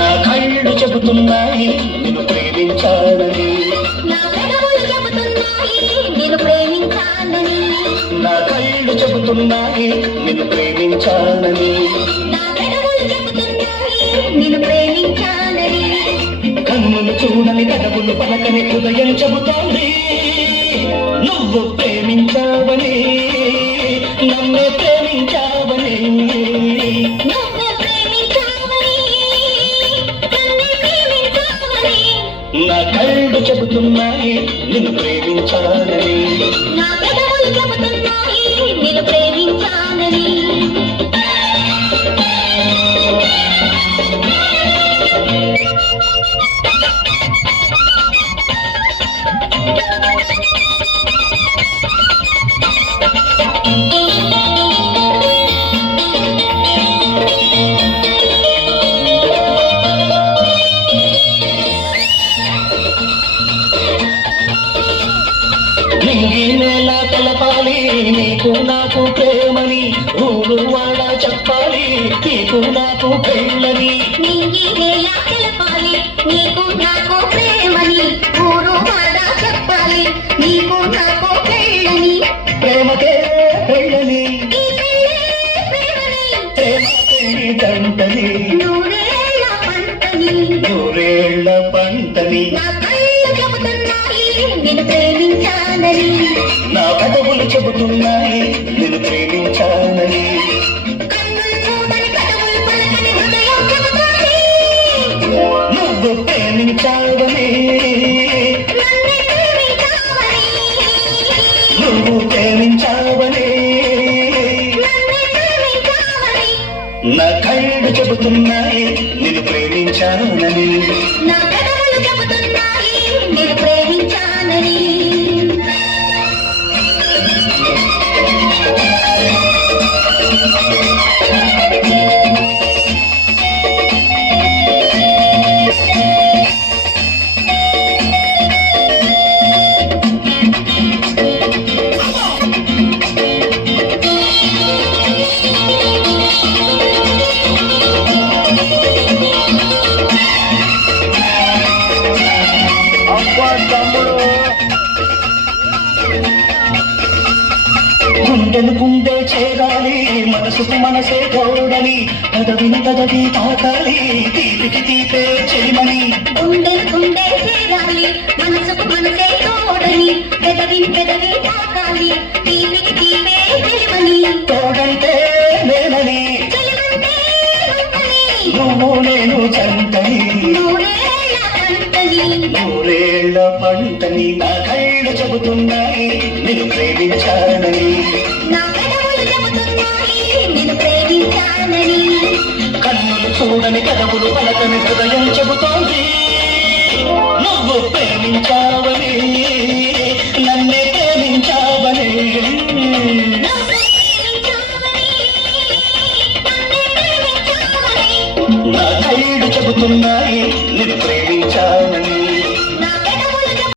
నా కళ్ళు చెబుతున్నాయి నిన్ను ప్రేమించాలని, నా పెదవులు చెబుతున్నాయి నిన్ను ప్రేమించాలని, నా కళ్ళు చెబుతున్నాయి నిన్ను ప్రేమించాలని, నా పెదవులు చెబుతున్నాయి నిన్ను ప్రేమించాలని, కన్నులు చూడని కదవులు పలకని హృదయం చెబుతోంది నువ్వు ప్రేమించావని, నన్నే ప్రేమించావని, నువ్వు ప్రేమించావని, నన్ను ప్రేమించావని, నా కళ్ళు చెబుతున్నాయి నిన్ను ప్రేమించాలని, నా పెదవులు చెబుతున్నాయి నిన్ను ప్రేమించాలని. నింగి నేల తెలపాలి నీకు నాకు ప్రేమని, ఊరు వాడ చెప్పాలి నీకు నాకు పెళ్ళని, నింగి నేల తెలపాలి నీకు నాకు ప్రేమని, ఊరు వాడ చెప్పాలి నీకు నాకు పెళ్ళని, ప్రేమకే పెళ్ళని, ఈ పెళ్ళే ప్రేమని, ప్రేమ పెళ్లి జంటని, నూరేళ్ల పంటని, నూరేళ్ల పంటని, నా కళ్ళు చెబుతున్నాయి నిన్ను ప్రేమించాలని, నా పెదవులు చెబుతున్నాయి నిన్ను ప్రేమించాలని, కన్నులు చూడని కథలు పలకని హృదయం చెబుతోంది నువ్వు ప్రేమించావని, నన్ను ప్రేమించావని, నువ్వు ప్రేమించావని, నన్ను ప్రేమించావని, నా కళ్ళు చెబుతున్నాయి నిన్ను ప్రేమించానని, నా పెదవులు చెబుతున్నాయి నిన్ను ప్రేమించాలని. గుండెను గుండె చేరాలి మనసుకు మనసే తోడని, కదవిని కదవి తాకాలి తీపికి తీపే చెలిమని, గుండె గుండె చేరాలి మనసుకు మనసే తోడని, పెదవి పెదవి తాకాలి తీపికి తీపే చెలిమని, తోడంటే నేనని, చెలిమంటే నువ్వని, నువ్వు నేను జంటని, నూరేళ్ల పంటని, నూరేళ్ల పంటని, నా కళ్ళు చెబుతున్నాయి నిన్ను ప్రేమించానని, నా పెదవులు చెబుతున్నాయి నిన్ను ప్రేమించాలని, కన్నులు చూడని కదవులు పలకని హృదయం చెబుతోంది నువ్వు ప్రేమించావని, నన్నే ప్రేమించావని, నువ్వు ప్రేమించావని, నన్ను ప్రేమించావని, నా కళ్ళు చెబుతున్నాయి